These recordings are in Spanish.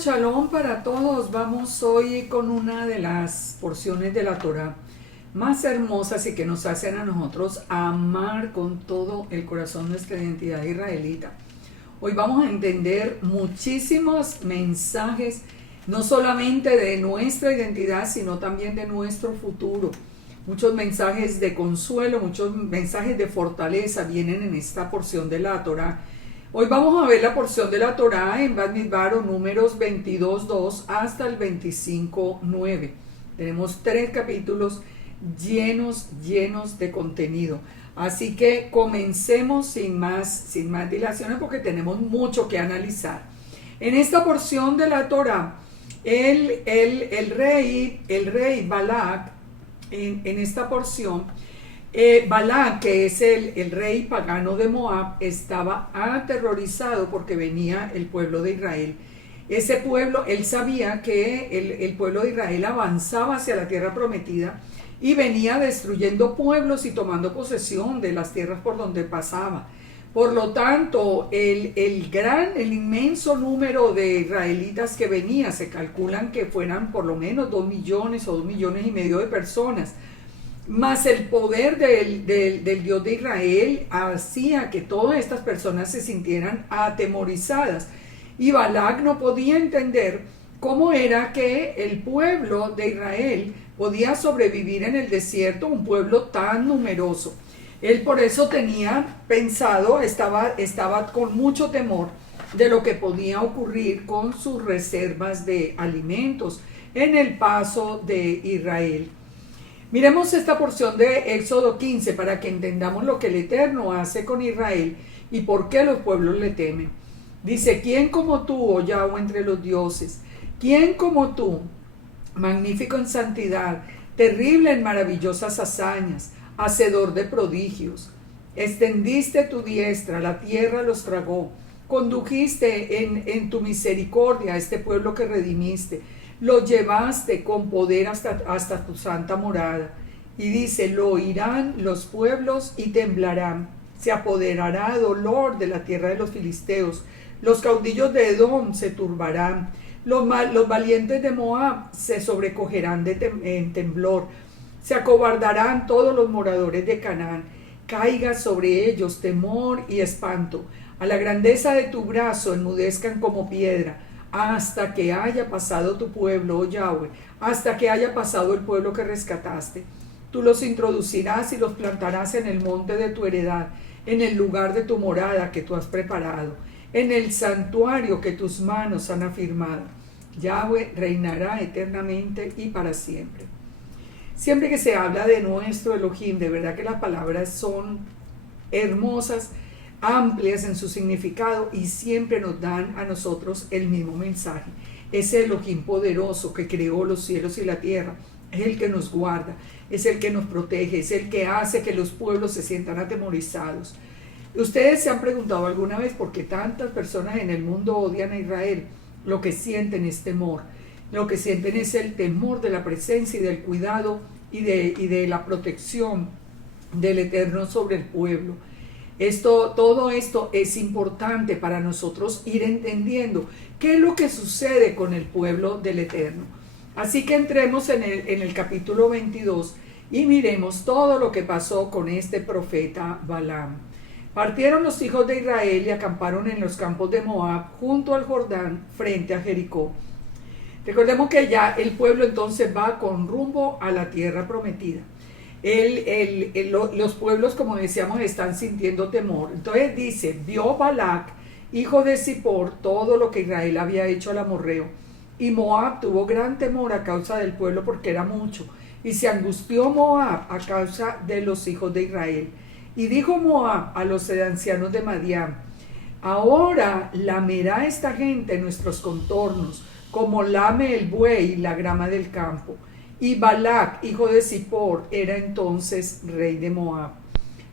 Shalom para todos. Vamos hoy con una de las porciones de la Torá más hermosas y que nos hacen a nosotros amar con todo el corazón nuestra identidad israelita. Hoy vamos a entender muchísimos mensajes, no solamente de nuestra identidad, sino también de nuestro futuro. Muchos mensajes de consuelo, muchos mensajes de fortaleza vienen en esta porción de la Torá. Hoy vamos a ver la porción de la Torá en Bamidbar o números 22.2 hasta el 25.9. Tenemos 3 capítulos llenos de contenido. Así que comencemos sin más dilaciones porque tenemos mucho que analizar. En esta porción de la Torá, el rey Balac, en esta porción, Balac, que es el rey pagano de Moab, estaba aterrorizado porque venía el pueblo de Israel. Ese pueblo, él sabía que el pueblo de Israel avanzaba hacia la tierra prometida y venía destruyendo pueblos y tomando posesión de las tierras por donde pasaba. Por lo tanto, el inmenso número de israelitas que venía, se calculan que fueran por lo menos 2 millones o 2,5 millones de personas, más el poder del Dios de Israel hacía que todas estas personas se sintieran atemorizadas. Y Balac no podía entender cómo era que el pueblo de Israel podía sobrevivir en el desierto, un pueblo tan numeroso. Él por eso tenía pensado, estaba con mucho temor de lo que podía ocurrir con sus reservas de alimentos en el paso de Israel. Miremos esta porción de Éxodo 15 para que entendamos lo que el Eterno hace con Israel y por qué los pueblos le temen. Dice: ¿quién como tú, oh Yahweh, entre los dioses? ¿Quién como tú, magnífico en santidad, terrible en maravillosas hazañas, hacedor de prodigios? Extendiste tu diestra, la tierra los tragó. Condujiste en tu misericordia a este pueblo que redimiste. Lo llevaste con poder hasta tu santa morada. Y dice: lo oirán los pueblos y temblarán. Se apoderará dolor de la tierra de los filisteos. Los caudillos de Edom se turbarán. Los valientes de Moab se sobrecogerán en temblor. Se acobardarán todos los moradores de Canaán. Caiga sobre ellos temor y espanto. A la grandeza de tu brazo enmudezcan como piedra. Hasta que haya pasado tu pueblo, oh Yahweh, hasta que haya pasado el pueblo que rescataste. Tú los introducirás y los plantarás en el monte de tu heredad, en el lugar de tu morada que tú has preparado, en el santuario que tus manos han afirmado. Yahweh reinará eternamente y para siempre. Siempre que se habla de nuestro Elohim, de verdad que las palabras son hermosas, amplias en su significado y siempre nos dan a nosotros el mismo mensaje. Ese Elohim poderoso que creó los cielos y la tierra es el que nos guarda, es el que nos protege, es el que hace que los pueblos se sientan atemorizados. ¿Ustedes se han preguntado alguna vez por qué tantas personas en el mundo odian a Israel? Lo que sienten es temor, lo que sienten es el temor de la presencia y del cuidado y de la protección del Eterno sobre el pueblo. Todo esto es importante para nosotros ir entendiendo qué es lo que sucede con el pueblo del Eterno. Así que entremos en el capítulo 22 y miremos todo lo que pasó con este profeta Balaam. Partieron los hijos de Israel y acamparon en los campos de Moab junto al Jordán frente a Jericó. Recordemos que ya el pueblo entonces va con rumbo a la tierra prometida. Los pueblos, como decíamos, están sintiendo temor. Entonces dice: vio Balac, hijo de Zippor, todo lo que Israel había hecho al amorreo. Y Moab tuvo gran temor a causa del pueblo porque era mucho. Y se angustió Moab a causa de los hijos de Israel. Y dijo Moab a los ancianos de Madián: ahora lamerá esta gente nuestros contornos, como lame el buey la grama del campo. Y Balac, hijo de Zippor, era entonces rey de Moab.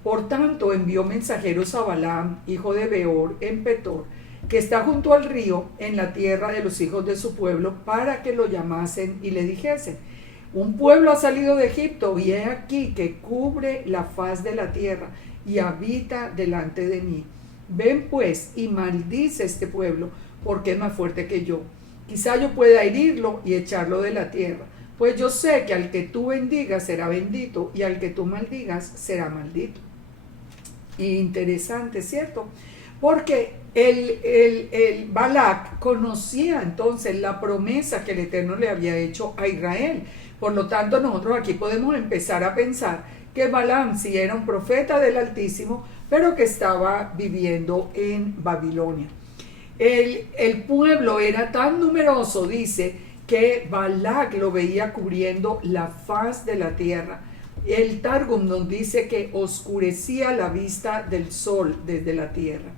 Por tanto, envió mensajeros a Balaam, hijo de Beor, en Petor, que está junto al río, en la tierra de los hijos de su pueblo, para que lo llamasen y le dijesen: un pueblo ha salido de Egipto, y he aquí que cubre la faz de la tierra, y habita delante de mí. Ven pues y maldice este pueblo, porque es más fuerte que yo. quizá yo pueda herirlo y echarlo de la tierra. Pues yo sé que al que tú bendigas será bendito y al que tú maldigas será maldito. Interesante, ¿cierto? Porque el Balac conocía entonces la promesa que el Eterno le había hecho a Israel. Por lo tanto, nosotros aquí podemos empezar a pensar que Balaam sí era un profeta del Altísimo, pero que estaba viviendo en Babilonia. El pueblo era tan numeroso, dice, que Balac lo veía cubriendo la faz de la tierra. El Targum nos dice que oscurecía la vista del sol desde la tierra.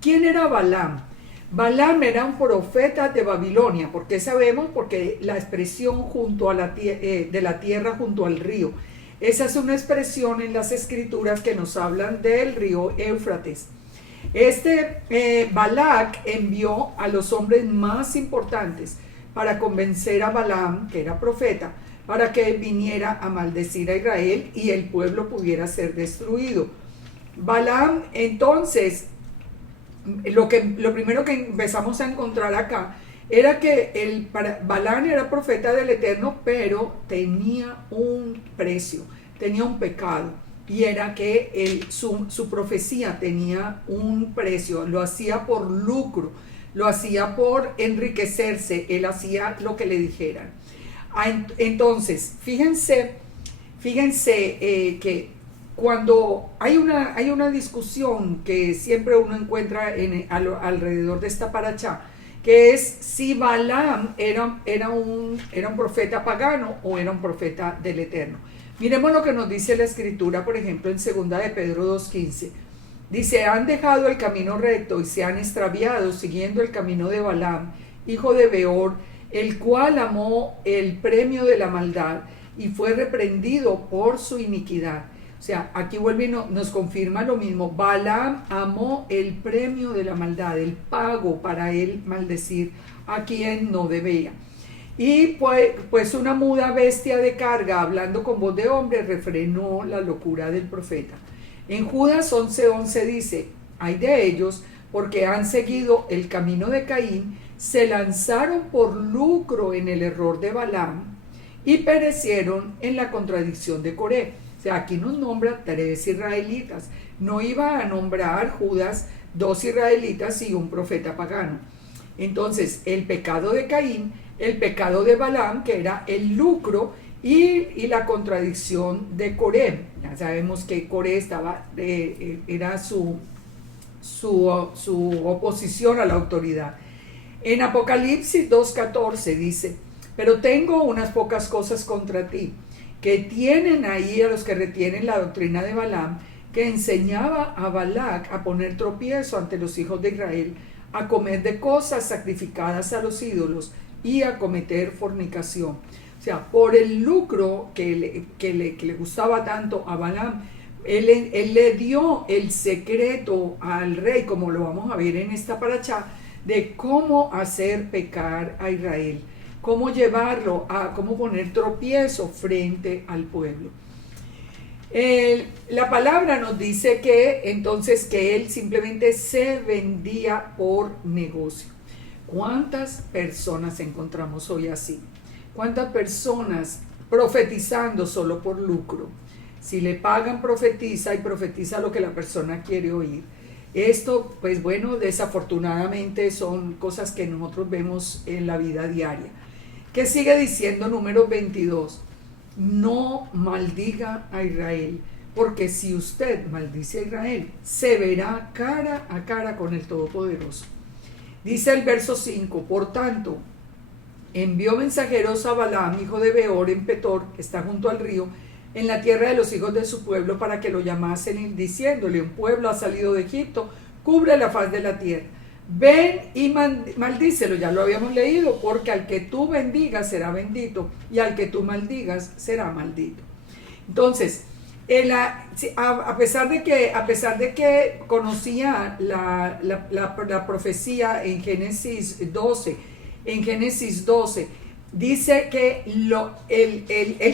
¿Quién era Balaam? Balaam era un profeta de Babilonia. ¿Por qué sabemos? Porque la expresión junto a de la tierra junto al río. Esa es una expresión en las escrituras que nos hablan del río Éufrates. Balac envió a los hombres más importantes para convencer a Balaam, que era profeta, para que viniera a maldecir a Israel y el pueblo pudiera ser destruido. Balaam, entonces, lo primero que empezamos a encontrar acá era que Balaam era profeta del Eterno, pero tenía un precio, tenía un pecado, y era que su profecía tenía un precio, lo hacía por lucro, lo hacía por enriquecerse, él hacía lo que le dijeran. Entonces, fíjense que cuando hay una discusión que siempre uno encuentra alrededor de esta parachá, que es si Balaam era un profeta pagano o era un profeta del Eterno. Miremos lo que nos dice la Escritura, por ejemplo, en 2 de Pedro 2:15. Dice, han dejado el camino recto y se han extraviado siguiendo el camino de Balaam, hijo de Beor, el cual amó el premio de la maldad y fue reprendido por su iniquidad. O sea, aquí vuelve y nos confirma lo mismo. Balaam amó el premio de la maldad, el pago para él maldecir a quien no debía. Y pues una muda bestia de carga, hablando con voz de hombre, refrenó la locura del profeta. En Judas 11:11 dice, hay de ellos, porque han seguido el camino de Caín, se lanzaron por lucro en el error de Balaam y perecieron en la contradicción de Coré. O sea, aquí nos nombra 3 israelitas. No iba a nombrar Judas 2 israelitas y un profeta pagano. Entonces, el pecado de Caín, el pecado de Balaam, que era el lucro, y la contradicción de Coré. Ya sabemos que Coré era su oposición a la autoridad. En Apocalipsis 2:14 dice, pero tengo unas pocas cosas contra ti, que tienen ahí a los que retienen la doctrina de Balaam, que enseñaba a Balac a poner tropiezo ante los hijos de Israel, a comer de cosas sacrificadas a los ídolos y a cometer fornicación. O sea, por el lucro que le gustaba tanto a Balaam, él le dio el secreto al rey, como lo vamos a ver en esta parachá, de cómo hacer pecar a Israel, cómo cómo poner tropiezo frente al pueblo. La palabra nos dice que entonces que él simplemente se vendía por negocio. ¿Cuántas personas encontramos hoy así? ¿Cuántas personas profetizando solo por lucro? Si le pagan, profetiza y profetiza lo que la persona quiere oír. Esto, pues bueno, desafortunadamente son cosas que nosotros vemos en la vida diaria. ¿Qué sigue diciendo número 22? No maldiga a Israel, porque si usted maldice a Israel, se verá cara a cara con el Todopoderoso. Dice el verso 5, por tanto, envió mensajeros a Balaam, hijo de Beor, en Petor, que está junto al río, en la tierra de los hijos de su pueblo, para que lo llamasen, diciéndole, un pueblo ha salido de Egipto, cubre la faz de la tierra. Ven y maldícelo, ya lo habíamos leído, porque al que tú bendigas será bendito, y al que tú maldigas será maldito. Entonces, a pesar de que conocía la profecía en Génesis 12, dice que él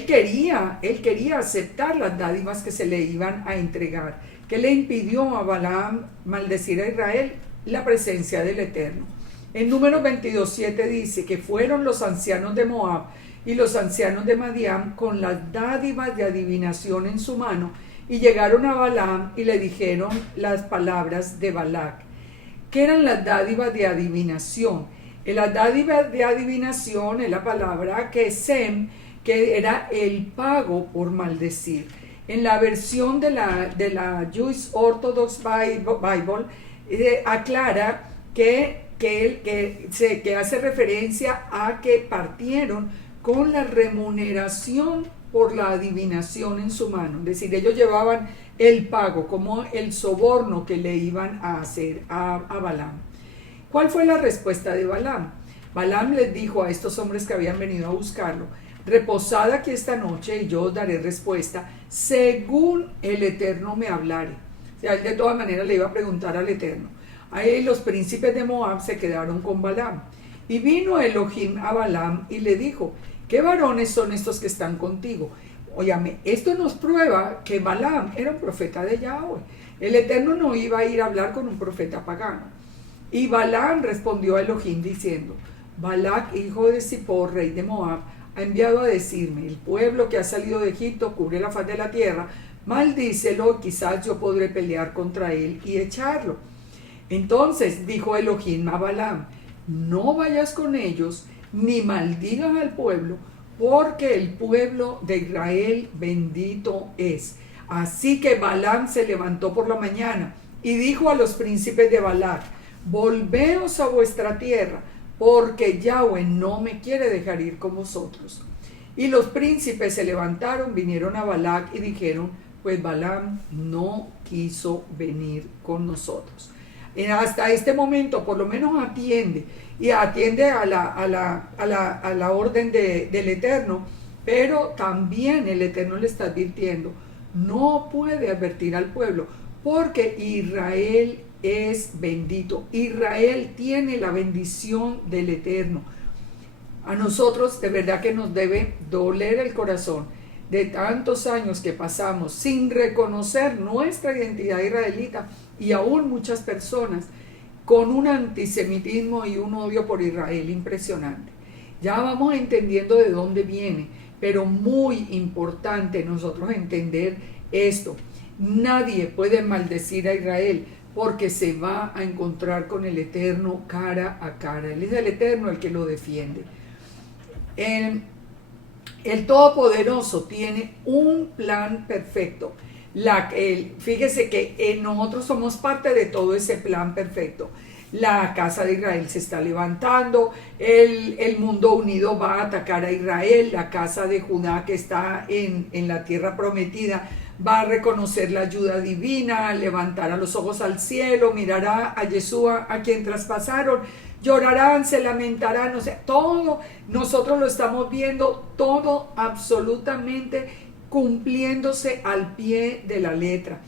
quería aceptar las dádivas que se le iban a entregar. ¿Qué le impidió a Balaam maldecir a Israel? La presencia del Eterno. En Números 22:7 dice que fueron los ancianos de Moab y los ancianos de Madián con las dádivas de adivinación en su mano y llegaron a Balaam y le dijeron las palabras de Balac. ¿Qué eran las dádivas de adivinación? Las dádivas de adivinación es la palabra Kesem, que era el pago por maldecir. En la versión de la Jewish Orthodox Bible aclara que hace referencia a que partieron con la remuneración por la adivinación en su mano. Es decir, ellos llevaban el pago como el soborno que le iban a hacer a Balaam. ¿Cuál fue la respuesta de Balaam? Balaam les dijo a estos hombres que habían venido a buscarlo: reposad aquí esta noche y yo os daré respuesta según el Eterno me hablare. O sea, él de todas maneras le iba a preguntar al Eterno. Ahí los príncipes de Moab se quedaron con Balaam. Y vino Elohim a Balaam y le dijo: ¿qué varones son estos que están contigo? Óyame, esto nos prueba que Balaam era un profeta de Yahweh. El Eterno no iba a ir a hablar con un profeta pagano. Y Balaam respondió a Elohim diciendo: Balac, hijo de Zippor, rey de Moab, ha enviado a decirme: el pueblo que ha salido de Egipto cubre la faz de la tierra, maldícelo, quizás yo podré pelear contra él y echarlo. Entonces dijo Elohim a Balaam: no vayas con ellos, ni maldigas al pueblo, porque el pueblo de Israel bendito es. Así que Balaam se levantó por la mañana y dijo a los príncipes de Balac: volveos a vuestra tierra, porque Yahweh no me quiere dejar ir con vosotros. Y los príncipes se levantaron, vinieron a Balac y dijeron: pues Balaam no quiso venir con nosotros. Hasta este momento por lo menos atiende a la orden del Eterno, pero también el Eterno le está advirtiendo: no puede advertir al pueblo, porque Israel es bendito. Israel tiene la bendición del Eterno. A nosotros de verdad que nos debe doler el corazón de tantos años que pasamos sin reconocer nuestra identidad israelita, y aún muchas personas con un antisemitismo y un odio por Israel impresionante. Ya vamos entendiendo de dónde viene, pero muy importante nosotros entender esto: nadie puede maldecir a Israel, porque se va a encontrar con el Eterno cara a cara. Él es el Eterno el que lo defiende. El Todopoderoso tiene un plan perfecto. Fíjese que nosotros somos parte de todo ese plan perfecto. La casa de Israel se está levantando, el mundo unido va a atacar a Israel, la casa de Judá que está en la tierra prometida va a reconocer la ayuda divina, levantará los ojos al cielo, mirará a Yeshua a quien traspasaron, llorarán, se lamentarán, o sea, todo nosotros lo estamos viendo, todo absolutamente cumpliéndose al pie de la letra.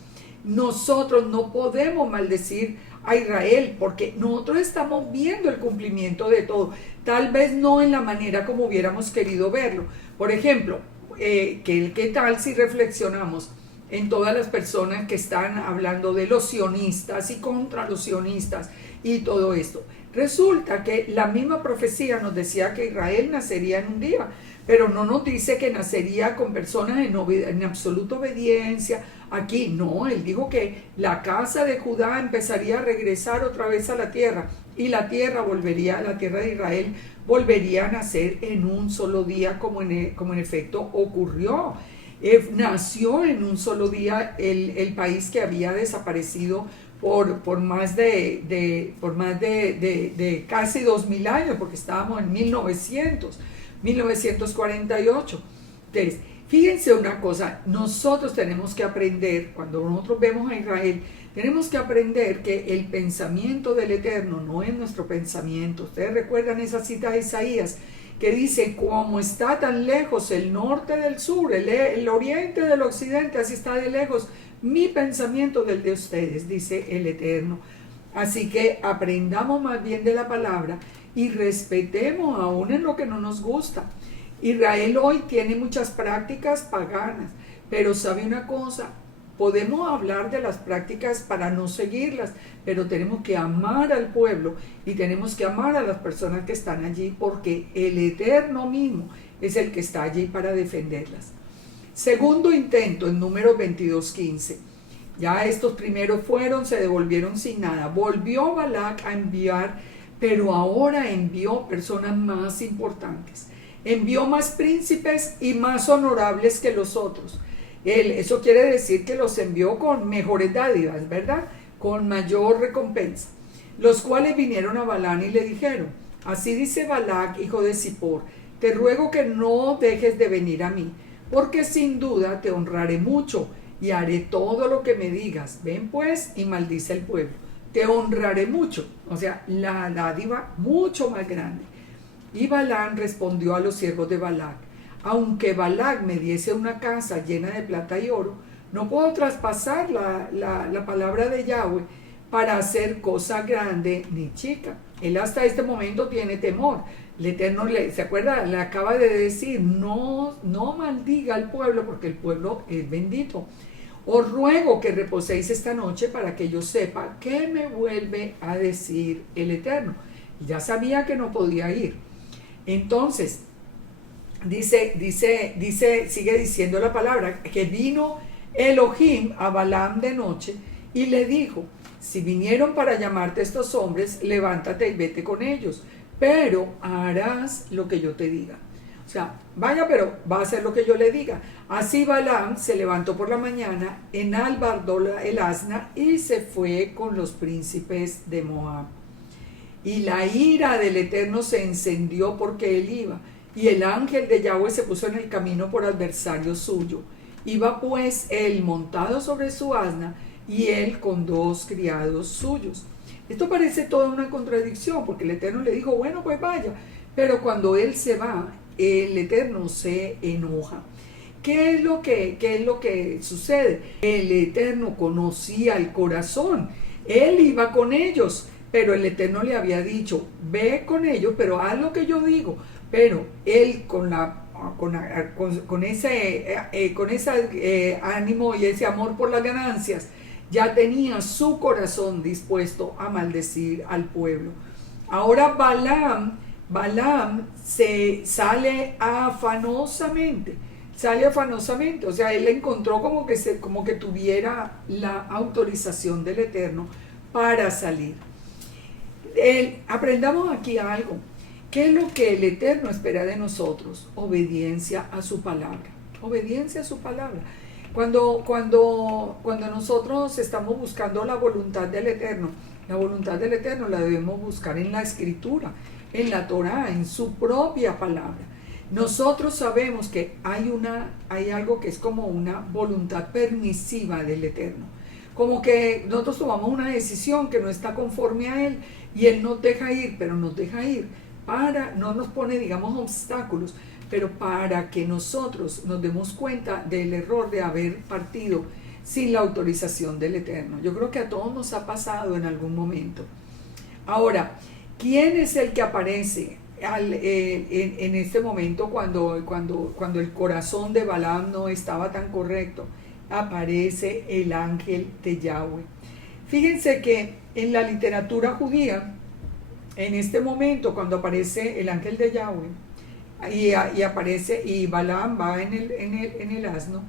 Nosotros no podemos maldecir a Israel, porque nosotros estamos viendo el cumplimiento de todo, tal vez no en la manera como hubiéramos querido verlo. Por ejemplo, ¿qué tal si reflexionamos en todas las personas que están hablando de los sionistas y contra los sionistas y todo esto? Resulta que la misma profecía nos decía que Israel nacería en un día, pero no nos dice que nacería con personas en absoluta obediencia. Aquí no, él dijo que la casa de Judá empezaría a regresar otra vez a la tierra, y la tierra de Israel volvería a nacer en un solo día, como en efecto ocurrió. Nació en un solo día el país que había desaparecido por más de casi 2000 años, porque estábamos en 1948. Entonces, fíjense una cosa, nosotros tenemos que aprender, cuando nosotros vemos a Israel, tenemos que aprender que el pensamiento del Eterno no es nuestro pensamiento. Ustedes recuerdan esa cita de Isaías que dice: como está tan lejos el norte del sur, el oriente del occidente, así está de lejos mi pensamiento del de ustedes, dice el Eterno. Así que aprendamos más bien de la palabra y respetemos aún en lo que no nos gusta. Israel hoy tiene muchas prácticas paganas, pero sabe una cosa: Podemos hablar de las prácticas para no seguirlas, pero tenemos que amar al pueblo y tenemos que amar a las personas que están allí, porque el Eterno mismo es el que está allí para defenderlas. Segundo intento, en Números 22:15. Ya estos primeros fueron, se devolvieron sin nada. Volvió Balac a enviar, pero ahora envió personas más importantes. Envió más príncipes y más honorables que los otros. Eso quiere decir que los envió con mejores dádivas, ¿verdad? Con mayor recompensa. Los cuales vinieron a Balaam y le dijeron: así dice Balac, hijo de Zippor, te ruego que no dejes de venir a mí, porque sin duda te honraré mucho y haré todo lo que me digas. Ven pues y maldice al pueblo. Te honraré mucho, o sea, la dádiva mucho más grande. Y Balaam respondió a los siervos de Balac: aunque Balac me diese una casa llena de plata y oro, no puedo traspasar la palabra de Yahweh para hacer cosa grande ni chica. Él hasta este momento tiene temor. El Eterno, ¿se acuerda? Le acaba de decir: no maldiga al pueblo, porque el pueblo es bendito. Os ruego que reposéis esta noche para que yo sepa qué me vuelve a decir el Eterno. Y ya sabía que no podía ir. Entonces, sigue diciendo la palabra, que vino Elohim a Balaam de noche y le dijo: si vinieron para llamarte estos hombres, levántate y vete con ellos, pero harás lo que yo te diga. O sea, vaya, pero va a hacer lo que yo le diga. Así Balaam se levantó por la mañana, enalbardó el asna y se fue con los príncipes de Moab. Y la ira del Eterno se encendió porque él iba, y el ángel de Yahweh se puso en el camino por adversario suyo. Iba pues él montado sobre su asna, y él con 2 criados suyos. Esto parece toda una contradicción, porque el Eterno le dijo: bueno, pues vaya. Pero cuando él se va, el Eterno se enoja. ¿Qué es lo que sucede? El Eterno conocía el corazón. Él iba con ellos, pero el Eterno le había dicho: ve con ellos, pero haz lo que yo digo. Pero él con ese ánimo y ese amor por las ganancias, ya tenía su corazón dispuesto a maldecir al pueblo. Ahora Balaam se sale afanosamente, o sea, él encontró como que tuviera la autorización del Eterno para salir. Aprendamos aquí algo. ¿Qué es lo que el Eterno espera de nosotros? Obediencia a su palabra. Obediencia a su palabra. Cuando nosotros estamos buscando la voluntad del Eterno, la voluntad del Eterno la debemos buscar en la Escritura, en la Torá, en su propia palabra. Nosotros sabemos que hay algo que es como una voluntad permisiva del Eterno. Como que nosotros tomamos una decisión que no está conforme a Él y Él nos deja ir, pero nos deja ir no nos pone, digamos, obstáculos, pero para que nosotros nos demos cuenta del error de haber partido sin la autorización del Eterno. Yo creo que a todos nos ha pasado en algún momento. Ahora, ¿quién es el que aparece en este momento cuando el corazón de Balaam no estaba tan correcto? Aparece el ángel de Yahweh. Fíjense que en la literatura judía, en este momento, cuando aparece el ángel de Yahweh y Balaam va en el asno,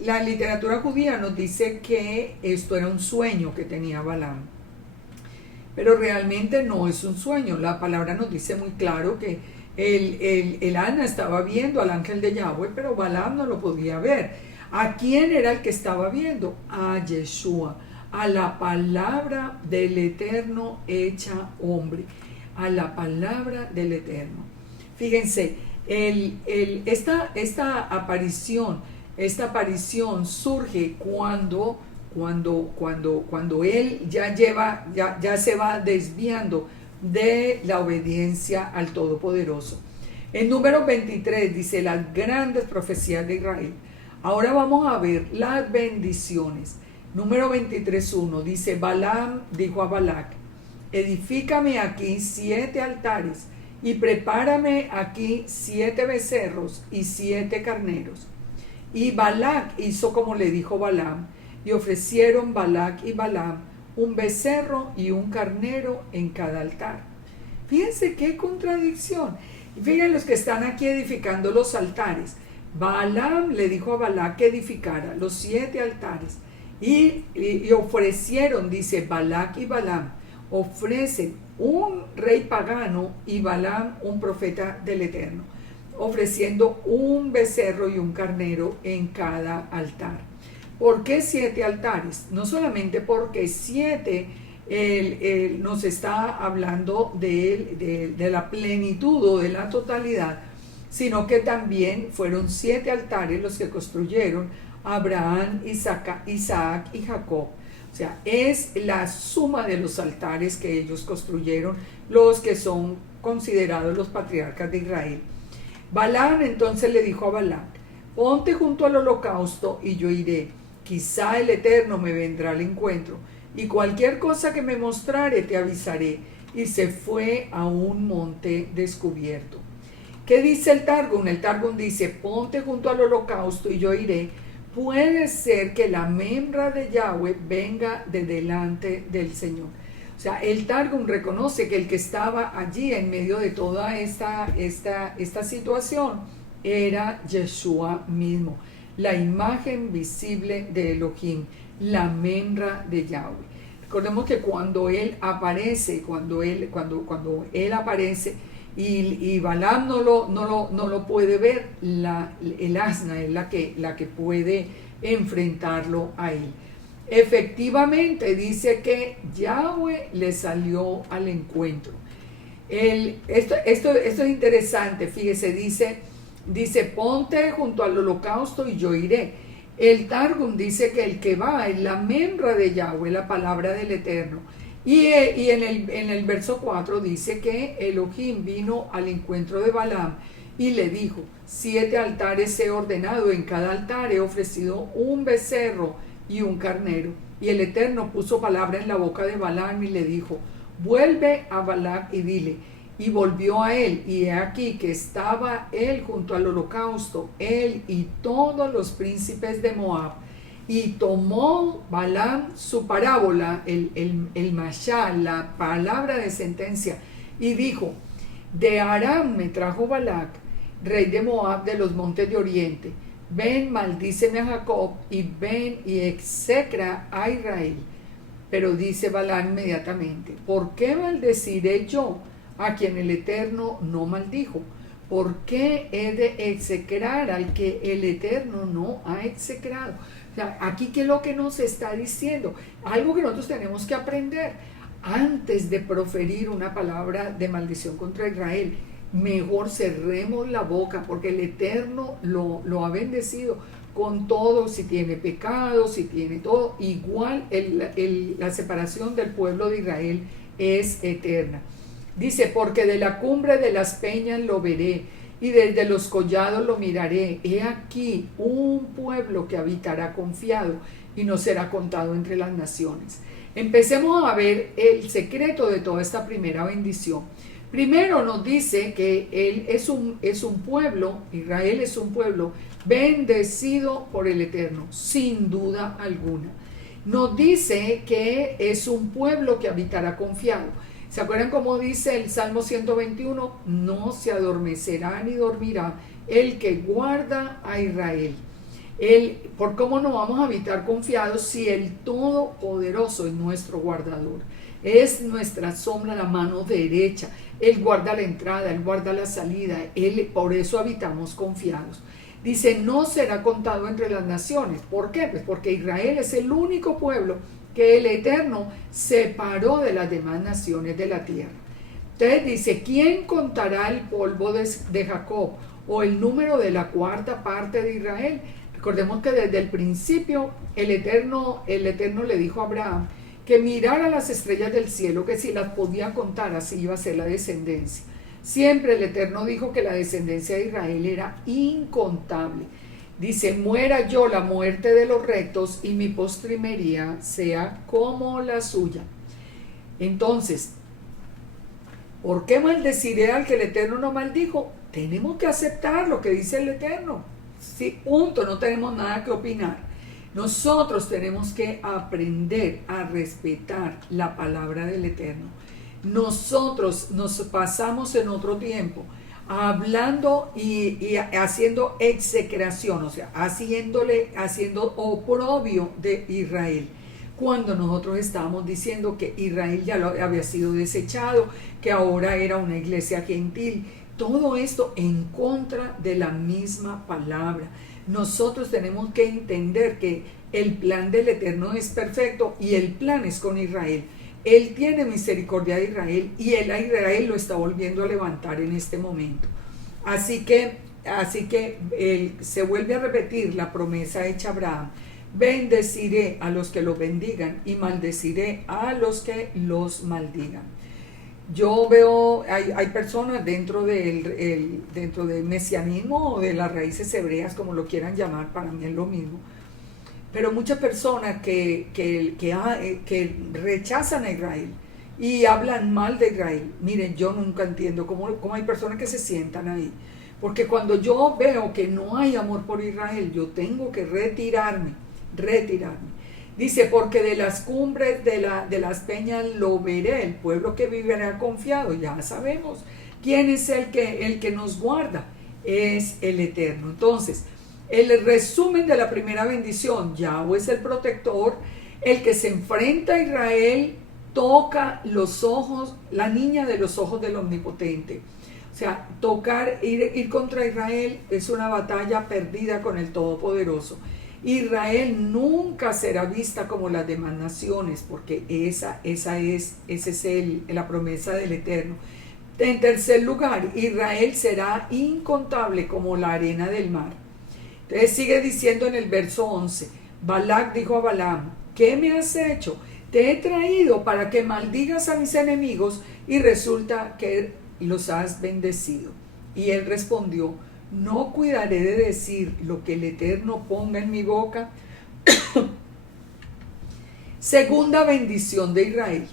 la literatura judía nos dice que esto era un sueño que tenía Balaam, pero realmente no es un sueño. La palabra nos dice muy claro que el asna estaba viendo al ángel de Yahweh, pero Balaam no lo podía ver. ¿A quién era el que estaba viendo? A Yeshua, a la palabra del Eterno hecha hombre, a la palabra del Eterno. Fíjense, esta aparición surge cuando él ya se va desviando de la obediencia al Todopoderoso. En Números 23 dice las grandes profecías de Israel. Ahora vamos a ver las bendiciones. Número 23:1 dice: Balaam dijo a Balac: edifícame aquí 7 altares y prepárame aquí 7 becerros y 7 carneros. Y Balac hizo como le dijo Balaam, y ofrecieron Balac y Balaam un becerro y un carnero en cada altar. Fíjense qué contradicción. Y fíjense los que están aquí edificando los altares. Balaam le dijo a Balac que edificara los 7 altares y ofrecieron, dice Balac y Balaam, ofrecen un rey pagano y Balaam un profeta del Eterno, ofreciendo un becerro y un carnero en cada altar. ¿Por qué 7 altares? No solamente porque 7 nos está hablando de la plenitud o de la totalidad, sino que también fueron 7 altares los que construyeron Abraham, Isaac y Jacob. O sea, es la suma de los altares que ellos construyeron, los que son considerados los patriarcas de Israel. Balaam entonces le dijo a Balac, ponte junto al holocausto y yo iré. Quizá el Eterno me vendrá al encuentro, y cualquier cosa que me mostrare te avisaré. Y se fue a un monte descubierto. ¿Qué dice el Targum? El Targum dice, ponte junto al holocausto y yo iré. Puede ser que la membra de Yahweh venga de delante del Señor. O sea, el Targum reconoce que el que estaba allí en medio de toda esta situación era Yeshua mismo, la imagen visible de Elohim, la membra de Yahweh. Recordemos que cuando él aparece, cuando él aparece y Balaam no lo puede ver, el asna es la que puede enfrentarlo a él. Efectivamente dice que Yahweh le salió al encuentro. Esto es interesante, fíjese, dice ponte junto al holocausto y yo iré. El Targum dice que el que va es la membra de Yahweh, la palabra del Eterno. Y en el verso 4 dice que Elohim vino al encuentro de Balaam y le dijo, 7 altares he ordenado, en cada altar he ofrecido un becerro y un carnero. Y el Eterno puso palabra en la boca de Balaam y le dijo, vuelve a Balac y dile. Y volvió a él, y he aquí que estaba él junto al holocausto, él y todos los príncipes de Moab. Y tomó Balaam su parábola, el mashal, la palabra de sentencia, y dijo, de Aram me trajo Balac, rey de Moab, de los montes de oriente. Ven, maldíceme a Jacob, y ven y execra a Israel. Pero dice Balaam inmediatamente, ¿por qué maldeciré yo a quien el Eterno no maldijo? ¿Por qué he de execrar al que el Eterno no ha execrado? O sea, aquí, ¿qué es lo que nos está diciendo? Algo que nosotros tenemos que aprender. Antes de proferir una palabra de maldición contra Israel, mejor cerremos la boca, porque el Eterno lo ha bendecido con todo. Si tiene pecado, si tiene todo, igual la separación del pueblo de Israel es eterna. Dice, porque de la cumbre de las peñas lo veré, y desde los collados lo miraré. He aquí un pueblo que habitará confiado y no será contado entre las naciones. Empecemos a ver el secreto de toda esta primera bendición. Primero nos dice que él es un pueblo, Israel es un pueblo bendecido por el Eterno, sin duda alguna. Nos dice que es un pueblo que habitará confiado. ¿Se acuerdan cómo dice el Salmo 121? No se adormecerá ni dormirá el que guarda a Israel. ¿Por cómo no vamos a habitar confiados si el Todopoderoso es nuestro guardador? Es nuestra sombra, la mano derecha. Él guarda la entrada, Él guarda la salida. Por eso habitamos confiados. Dice, no será contado entre las naciones. ¿Por qué? Pues porque Israel es el único pueblo que el Eterno separó de las demás naciones de la tierra. Entonces dice, ¿quién contará el polvo de Jacob o el número de la cuarta parte de Israel? Recordemos que desde el principio el Eterno le dijo a Abraham que mirara las estrellas del cielo, que si las podía contar, así iba a ser la descendencia. Siempre el Eterno dijo que la descendencia de Israel era incontable. Dice, muera yo la muerte de los rectos y mi postrimería sea como la suya. Entonces, ¿por qué maldeciré al que el Eterno no maldijo? Tenemos que aceptar lo que dice el Eterno. sí, punto, no tenemos nada que opinar. Nosotros tenemos que aprender a respetar la palabra del Eterno. Nosotros nos pasamos en otro tiempo hablando y haciendo execración, o sea, haciendo oprobio de Israel, cuando nosotros estábamos diciendo que Israel ya había sido desechado, que ahora era una iglesia gentil. Todo esto en contra de la misma palabra. Nosotros tenemos que entender que el plan del Eterno es perfecto y el plan es con Israel. Él tiene misericordia de Israel y él a Israel lo está volviendo a levantar en este momento. Así que se vuelve a repetir la promesa hecha a Abraham: bendeciré a los que los bendigan y maldeciré a los que los maldigan. Yo veo, hay personas dentro del mesianismo o de las raíces hebreas, como lo quieran llamar, para mí es lo mismo, pero muchas personas que rechazan a Israel y hablan mal de Israel. Miren, yo nunca entiendo cómo hay personas que se sientan ahí, porque cuando yo veo que no hay amor por Israel, yo tengo que retirarme. Dice, porque de las cumbres de las peñas lo veré, el pueblo que vivirá confiado. Ya sabemos quién es el que nos guarda, es el Eterno. Entonces, el resumen de la primera bendición: Yahweh es el protector, el que se enfrenta a Israel toca los ojos, la niña de los ojos del Omnipotente. O sea, ir contra Israel es una batalla perdida con el Todopoderoso. Israel nunca será vista como las demás naciones, porque esa es la promesa del Eterno. En tercer lugar, Israel será incontable como la arena del mar. Entonces sigue diciendo en el verso 11, Balac dijo a Balaam: ¿qué me has hecho? Te he traído para que maldigas a mis enemigos y resulta que los has bendecido. Y él respondió: ¿no cuidaré de decir lo que el Eterno ponga en mi boca? Segunda bendición de Israel.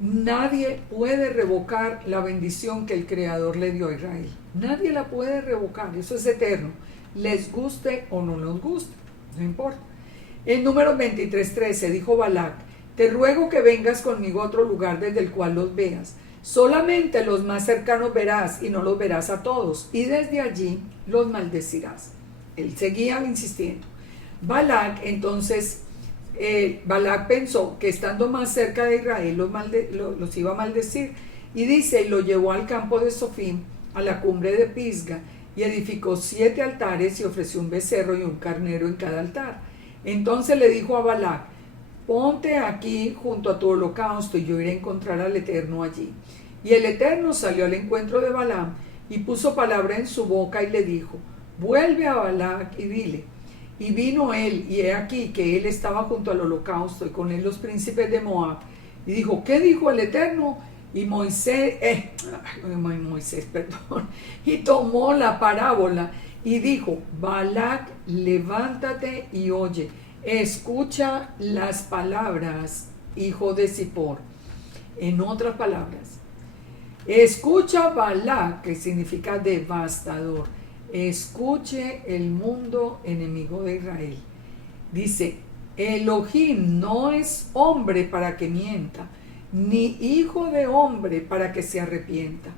Nadie puede revocar la bendición que el Creador le dio a Israel. Nadie la puede revocar, eso es eterno. Les guste o no nos guste, no importa. En Números 23:13 dijo Balac: te ruego que vengas conmigo a otro lugar desde el cual los veas. Solamente los más cercanos verás y no los verás a todos, y desde allí los maldecirás. Él seguía insistiendo. Balac pensó que estando más cerca de Israel los iba a maldecir, y dice, y lo llevó al campo de Sofim, a la cumbre de Pisga, y edificó 7 altares y ofreció un becerro y un carnero en cada altar. Entonces le dijo a Balac: ponte aquí junto a tu holocausto y yo iré a encontrar al Eterno allí. Y el Eterno salió al encuentro de Balaam y puso palabra en su boca y le dijo: vuelve a Balac y dile. Y vino él, y he aquí que él estaba junto al holocausto y con él los príncipes de Moab. Y dijo: ¿qué dijo el Eterno? Y Moisés, y tomó la parábola y dijo: Balac, levántate y oye. Escucha las palabras, hijo de Zippor. En otras palabras, escucha Balac, que significa devastador. Escuche el mundo enemigo de Israel. Dice: Elohim no es hombre para que mienta, ni hijo de hombre para que se arrepienta.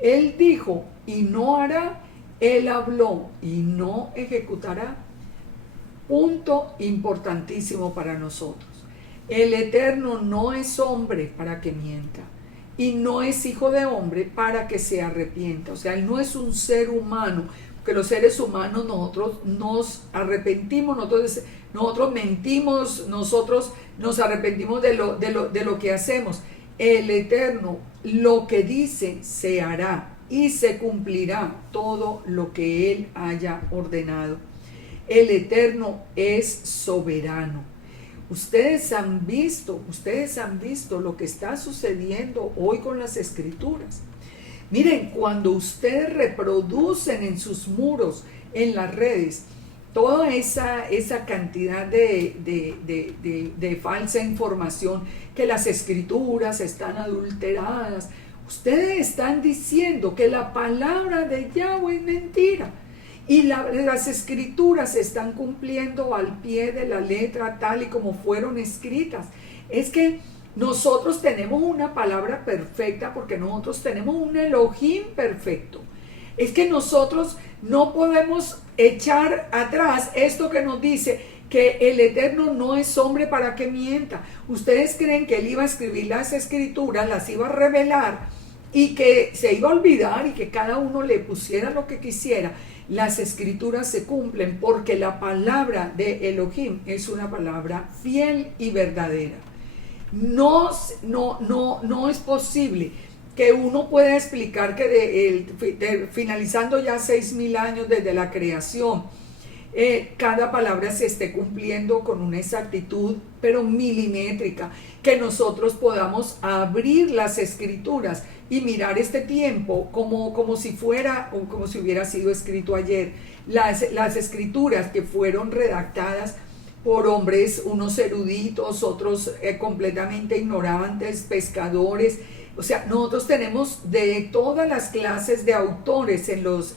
Él dijo y no hará, él habló y no ejecutará. Punto importantísimo para nosotros. El Eterno no es hombre para que mienta y no es hijo de hombre para que se arrepienta. O sea, él no es un ser humano, porque los seres humanos nosotros nos arrepentimos, nosotros mentimos, nosotros nos arrepentimos de lo que hacemos. El Eterno, lo que dice se hará y se cumplirá todo lo que él haya ordenado. El Eterno es soberano. Ustedes han visto lo que está sucediendo hoy con las Escrituras. Miren, cuando ustedes reproducen en sus muros, en las redes, toda esa cantidad de falsa información, que las Escrituras están adulteradas, ustedes están diciendo que la palabra de Yahweh es mentira. Y las escrituras se están cumpliendo al pie de la letra tal y como fueron escritas. Es que nosotros tenemos una palabra perfecta porque nosotros tenemos un Elohim perfecto. Es que nosotros no podemos echar atrás esto que nos dice que el Eterno no es hombre para que mienta. ¿Ustedes creen que él iba a escribir las escrituras, las iba a revelar y que se iba a olvidar y que cada uno le pusiera lo que quisiera? Las escrituras se cumplen porque la palabra de Elohim es una palabra fiel y verdadera. No es posible que uno pueda explicar que finalizando ya 6.000 años desde la creación, cada palabra se esté cumpliendo con una exactitud pero milimétrica, que nosotros podamos abrir las escrituras y mirar este tiempo como si fuera o como si hubiera sido escrito ayer. Las escrituras que fueron redactadas por hombres, unos eruditos, otros completamente ignorantes, pescadores. O sea, nosotros tenemos de todas las clases de autores en los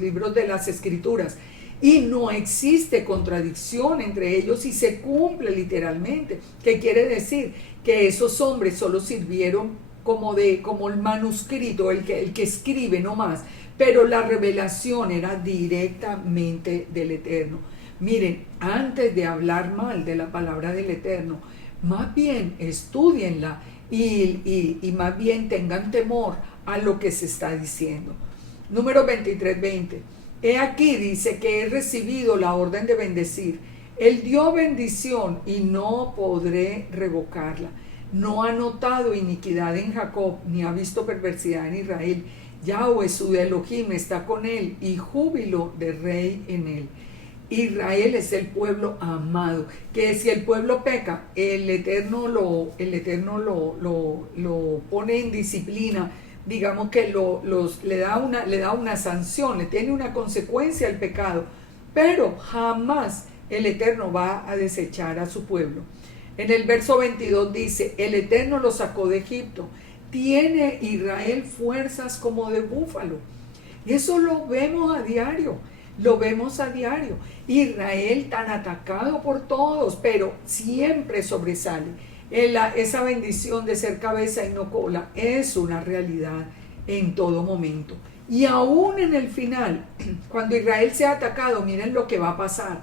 libros de las escrituras y no existe contradicción entre ellos y se cumple literalmente. ¿Qué quiere decir? Que esos hombres solo sirvieron como el manuscrito, el que escribe nomás, pero la revelación era directamente del Eterno. Miren, antes de hablar mal de la palabra del Eterno, más bien estudienla y más bien tengan temor a lo que se está diciendo. Número 23:20. He aquí, dice, que he recibido la orden de bendecir. Él dio bendición y no podré revocarla. No ha notado iniquidad en Jacob, ni ha visto perversidad en Israel. Yahweh, su Elohim, está con él, y júbilo de rey en él. Israel es el pueblo amado, que si el pueblo peca, el Eterno lo pone en disciplina, digamos que le da una sanción, le tiene una consecuencia al pecado, pero jamás el Eterno va a desechar a su pueblo. En el verso 22 dice, el Eterno lo sacó de Egipto, tiene Israel fuerzas como de búfalo. Y eso lo vemos a diario. Israel tan atacado por todos, pero siempre sobresale. Esa bendición de ser cabeza y no cola es una realidad en todo momento. Y aún en el final, cuando Israel sea atacado, miren lo que va a pasar.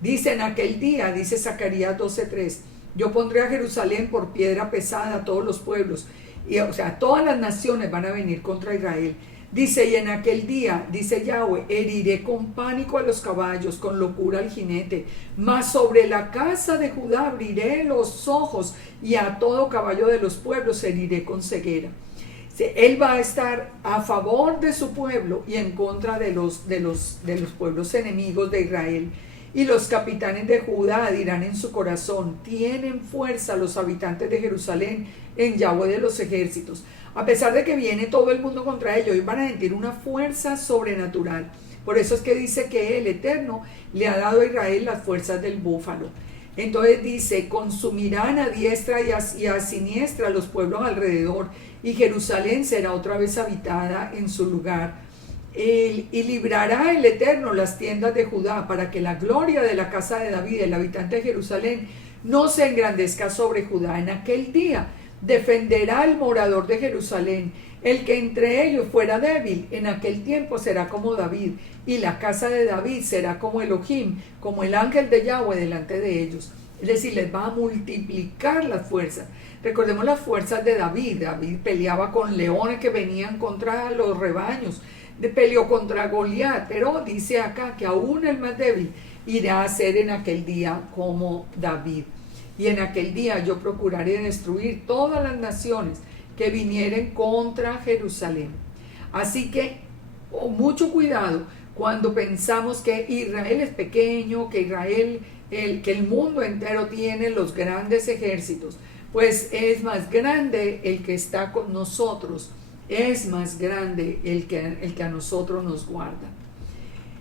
Dice en aquel día, dice Zacarías 12:3, yo pondré a Jerusalén por piedra pesada a todos los pueblos. O sea, todas las naciones van a venir contra Israel. Dice, y en aquel día, dice Yahweh, heriré con pánico a los caballos, con locura al jinete, mas sobre la casa de Judá abriré los ojos, y a todo caballo de los pueblos heriré con ceguera. Él va a estar a favor de su pueblo y en contra de los pueblos enemigos de Israel. Y los capitanes de Judá dirán en su corazón, tienen fuerza los habitantes de Jerusalén en Yahweh de los ejércitos. A pesar de que viene todo el mundo contra ellos, ellos van a sentir una fuerza sobrenatural. Por eso es que dice que el Eterno le ha dado a Israel las fuerzas del búfalo. Entonces dice, consumirán a diestra y a siniestra los pueblos alrededor, y Jerusalén será otra vez habitada en su lugar. Y librará el Eterno las tiendas de Judá, para que la gloria de la casa de David, el habitante de Jerusalén, no se engrandezca sobre Judá. En aquel día defenderá el morador de Jerusalén, el que entre ellos fuera débil, en aquel tiempo será como David, y la casa de David será como Elohim, como el ángel de Yahweh delante de ellos. Es decir, les va a multiplicar las fuerzas. Recordemos las fuerzas de David. David peleaba con leones que venían contra los rebaños, peleó contra Goliat, pero dice acá que aún el más débil irá a ser en aquel día como David. Y en aquel día yo procuraré destruir todas las naciones que vinieren contra Jerusalén. Así que mucho cuidado cuando pensamos que Israel es pequeño, que que el mundo entero tiene los grandes ejércitos. Pues es más grande el que está con nosotros, es más grande el que a nosotros nos guarda.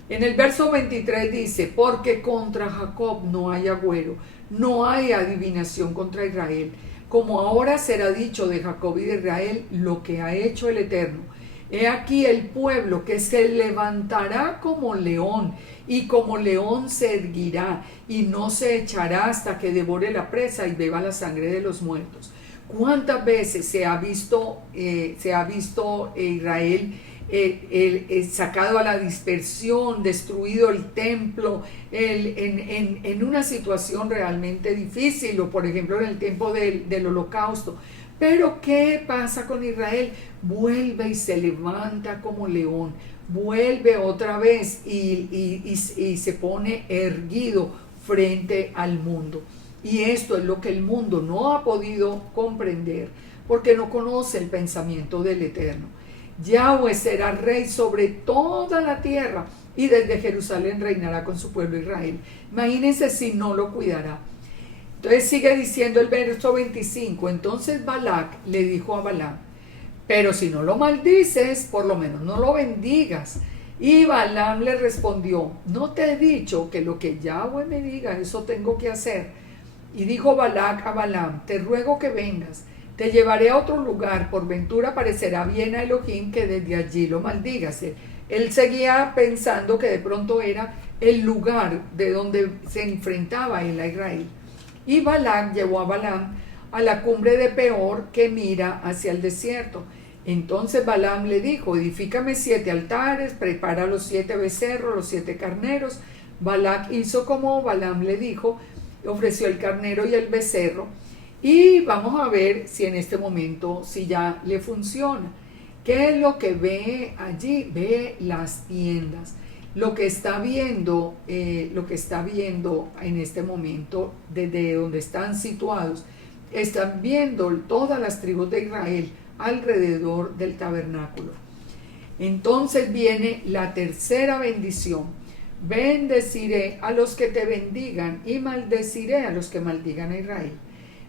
En el verso 23 dice, porque contra Jacob no hay agüero, no hay adivinación contra Israel, como ahora será dicho de Jacob y de Israel lo que ha hecho el Eterno. He aquí el pueblo que se levantará como león, y como león se erguirá, y no se echará hasta que devore la presa y beba la sangre de los muertos. ¿Cuántas veces se ha visto Israel sacado a la dispersión, destruido el templo, en una situación realmente difícil, o por ejemplo en el tiempo del holocausto? Pero ¿qué pasa con Israel? Vuelve y se levanta como león, vuelve otra vez y se pone erguido frente al mundo. Y esto es lo que el mundo no ha podido comprender, porque no conoce el pensamiento del Eterno. Yahweh será rey sobre toda la tierra, y desde Jerusalén reinará con su pueblo Israel. Imagínense si no lo cuidará. Entonces sigue diciendo el verso 25, entonces Balac le dijo a Balaam, pero si no lo maldices, por lo menos no lo bendigas. Y Balaam le respondió, ¿no te he dicho que lo que Yahweh me diga, eso tengo que hacer? Y dijo Balac a Balaam, te ruego que vengas, te llevaré a otro lugar, por ventura parecerá bien a Elohim que desde allí lo maldigas. Él seguía pensando que de pronto era el lugar de donde se enfrentaba él a Israel. Y Balac llevó a Balaam a la cumbre de Peor, que mira hacia el desierto. Entonces Balaam le dijo, edifícame 7 altares, prepara los 7 becerros, los 7 carneros. Balac hizo como Balaam le dijo, ofreció el carnero y el becerro. Y vamos a ver si en este momento, si ya le funciona. ¿Qué es lo que ve allí? Ve las tiendas. Lo que está viendo en este momento, desde donde están situados, están viendo todas las tribus de Israel alrededor del tabernáculo. Entonces viene la tercera bendición. Bendeciré a los que te bendigan y maldeciré a los que maldigan a Israel.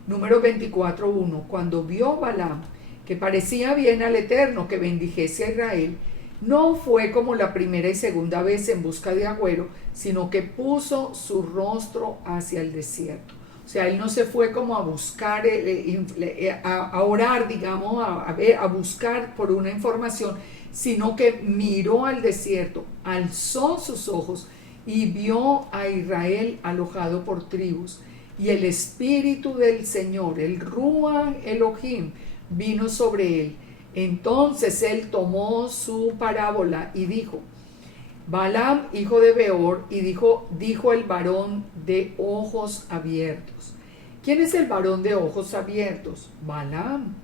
Número 24:1. Cuando vio Balaam que parecía bien al Eterno que bendijese a Israel, no fue como la primera y segunda vez en busca de agüero, sino que puso su rostro hacia el desierto. O sea, él no se fue como a buscar, a orar, digamos, a buscar por una información, sino que miró al desierto, alzó sus ojos y vio a Israel alojado por tribus. Y el Espíritu del Señor, el Ruach Elohim, vino sobre él. Entonces él tomó su parábola y dijo, Balaam, hijo de Beor, y dijo el varón de ojos abiertos. ¿Quién es el varón de ojos abiertos? Balaam.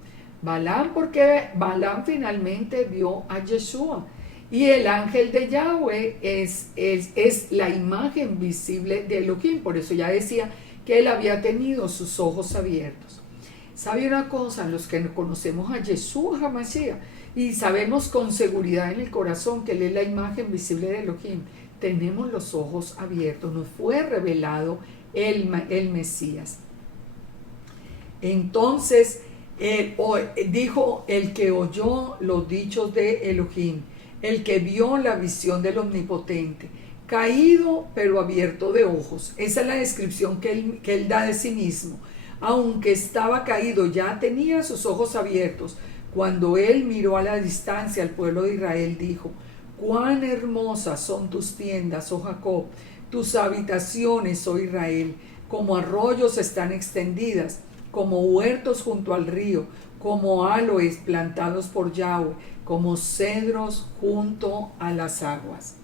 Balaam, porque Balaam finalmente vio a Yeshua. Y el ángel de Yahweh es la imagen visible de Elohim. Por eso ya decía que él había tenido sus ojos abiertos. ¿Sabe una cosa? Los que conocemos a Yeshua HaMashiach y sabemos con seguridad en el corazón que él es la imagen visible de Elohim, tenemos los ojos abiertos, nos fue revelado el Mesías. Entonces dijo el que oyó los dichos de Elohim, el que vio la visión del Omnipotente, caído pero abierto de ojos. Esa es la descripción que él da de sí mismo. Aunque estaba caído, ya tenía sus ojos abiertos. Cuando él miró a la distancia al pueblo de Israel, dijo, cuán hermosas son tus tiendas, oh Jacob, tus habitaciones, oh Israel, como arroyos están extendidas, como huertos junto al río, como aloes plantados por Yahweh, como cedros junto a las aguas.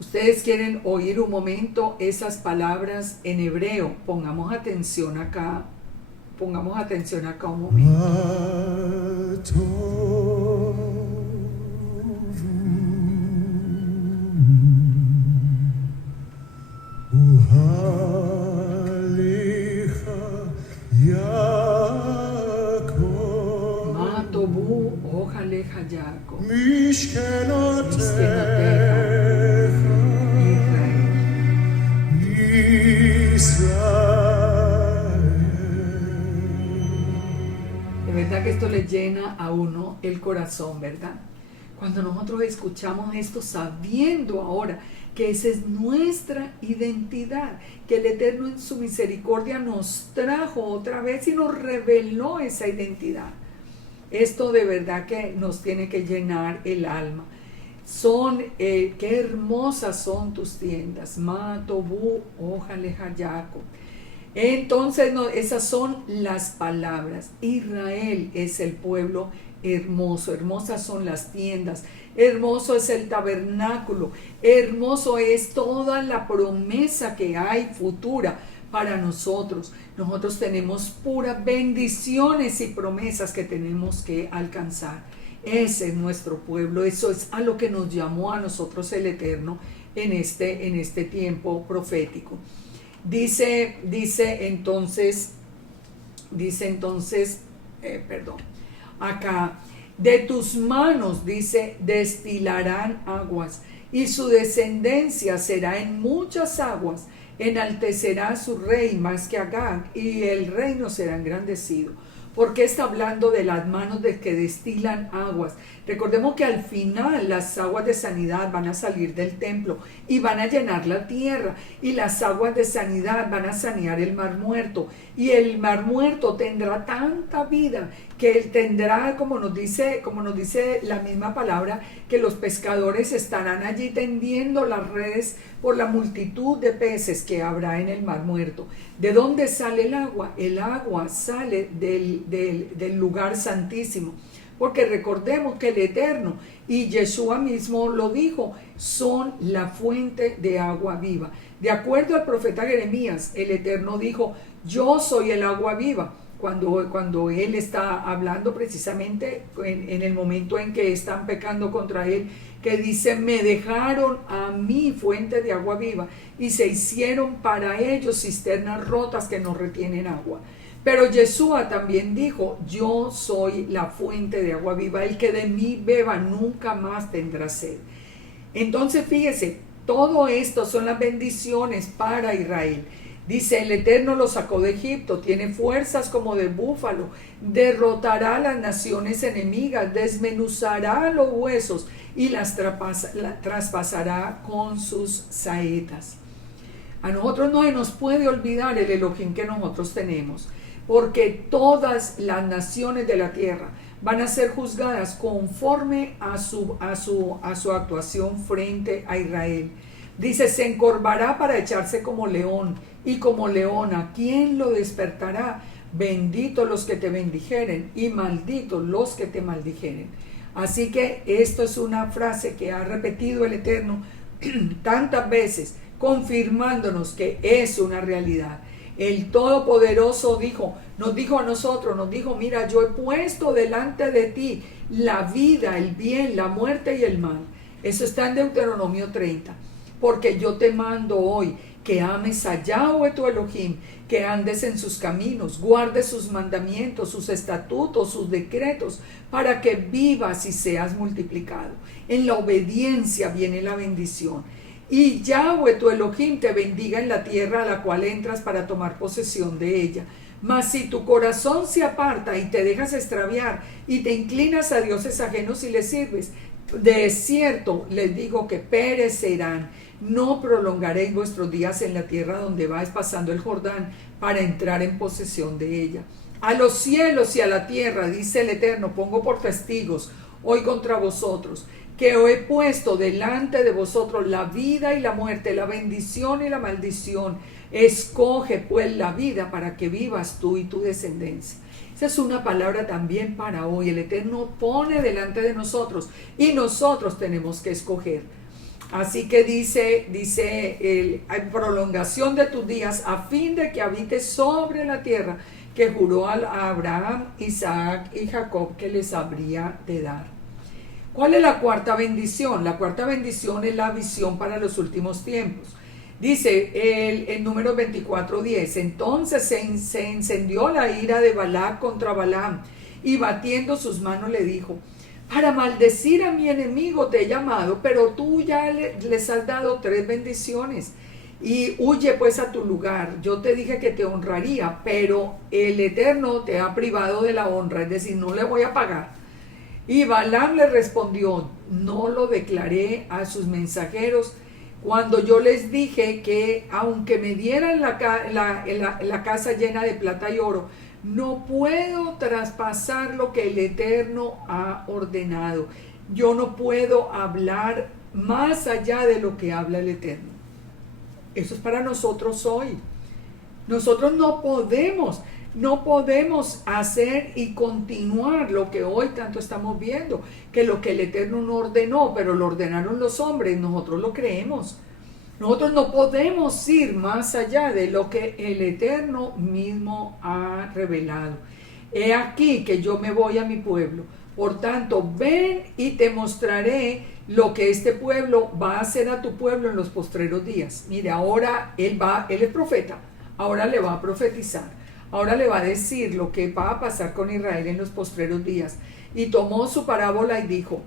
Ustedes quieren oír un momento esas palabras en hebreo. Pongamos atención acá un momento. Matobu ojaleja Jacob. Que esto le llena a uno el corazón, ¿verdad? Cuando nosotros escuchamos esto sabiendo ahora que esa es nuestra identidad, que el Eterno en su misericordia nos trajo otra vez y nos reveló esa identidad. Esto de verdad que nos tiene que llenar el alma. Qué hermosas son tus tiendas, Matobu, Ojale Jacob. Entonces, no, esas son las palabras. Israel es el pueblo hermoso, hermosas son las tiendas, hermoso es el tabernáculo, hermoso es toda la promesa que hay futura para nosotros. Nosotros tenemos puras bendiciones y promesas que tenemos que alcanzar. Ese es nuestro pueblo, eso es a lo que nos llamó a nosotros el Eterno en este tiempo profético. Dice entonces, acá, de tus manos, dice, destilarán aguas, y su descendencia será en muchas aguas, enaltecerá su rey más que Agag, y el reino será engrandecido. Porque está hablando de las manos de que destilan aguas. Recordemos que al final las aguas de sanidad van a salir del templo y van a llenar la tierra, y las aguas de sanidad van a sanear el mar muerto, y el mar muerto tendrá tanta vida que él tendrá, como nos dice la misma palabra, que los pescadores estarán allí tendiendo las redes por la multitud de peces que habrá en el mar muerto. ¿De dónde sale el agua? El agua sale del lugar santísimo, porque recordemos que el Eterno, y Yeshua mismo lo dijo, son la fuente de agua viva. De acuerdo al profeta Jeremías, el Eterno dijo, yo soy el agua viva. Cuando él está hablando precisamente en el momento en que están pecando contra él, que dice, me dejaron a mí fuente de agua viva, y se hicieron para ellos cisternas rotas que no retienen agua. Pero Yeshua también dijo, yo soy la fuente de agua viva, el que de mí beba nunca más tendrá sed. Entonces fíjese, todo esto son las bendiciones para Israel. Dice, el Eterno lo sacó de Egipto, tiene fuerzas como de búfalo, derrotará a las naciones enemigas, desmenuzará los huesos y las traspasará con sus saetas. A nosotros no se nos puede olvidar el Elohim que nosotros tenemos, porque todas las naciones de la tierra van a ser juzgadas conforme a su actuación frente a Israel. Dice, se encorvará para echarse como león, y como leona, ¿quién lo despertará? Benditos los que te bendijeren, y malditos los que te maldijeren. Así que esto es una frase que ha repetido el Eterno tantas veces, confirmándonos que es una realidad. El Todopoderoso nos dijo a nosotros, mira, yo he puesto delante de ti la vida, el bien, la muerte y el mal. Eso está en Deuteronomio 30. Porque yo te mando hoy que ames a Yahweh tu Elohim, que andes en sus caminos, guardes sus mandamientos, sus estatutos, sus decretos, para que vivas y seas multiplicado. En la obediencia viene la bendición. Y Yahweh tu Elohim te bendiga en la tierra a la cual entras para tomar posesión de ella. Mas si tu corazón se aparta y te dejas extraviar y te inclinas a dioses ajenos y les sirves, de cierto les digo que perecerán. No prolongaréis vuestros días en la tierra donde vais pasando el Jordán para entrar en posesión de ella. A los cielos y a la tierra, dice el Eterno, pongo por testigos hoy contra vosotros, que os he puesto delante de vosotros la vida y la muerte, la bendición y la maldición. Escoge pues la vida para que vivas tú y tu descendencia. Esa es una palabra también para hoy. El Eterno pone delante de nosotros y nosotros tenemos que escoger. Así que dice prolongación de tus días, a fin de que habites sobre la tierra que juró a Abraham, Isaac y Jacob que les habría de dar. ¿Cuál es la cuarta bendición? La cuarta bendición es la visión para los últimos tiempos. Dice el número 24:10, entonces se encendió la ira de Balac contra Balaam, y batiendo sus manos le dijo, para maldecir a mi enemigo te he llamado, pero tú ya les has dado 3 bendiciones, y huye pues a tu lugar. Yo te dije que te honraría, pero el Eterno te ha privado de la honra, es decir, no le voy a pagar. Y Balaam le respondió, no lo declaré a sus mensajeros cuando yo les dije que aunque me dieran la casa llena de plata y oro, no puedo traspasar lo que el Eterno ha ordenado. Yo no puedo hablar más allá de lo que habla el Eterno. Eso es para nosotros hoy. Nosotros no podemos hacer y continuar lo que hoy tanto estamos viendo, que lo que el Eterno no ordenó, pero lo ordenaron los hombres, nosotros lo creemos. Nosotros no podemos ir más allá de lo que el Eterno mismo ha revelado. He aquí que yo me voy a mi pueblo. Por tanto, ven y te mostraré lo que este pueblo va a hacer a tu pueblo en los postreros días. Mire, ahora él es profeta, ahora le va a profetizar, ahora le va a decir lo que va a pasar con Israel en los postreros días. Y tomó su parábola y dijo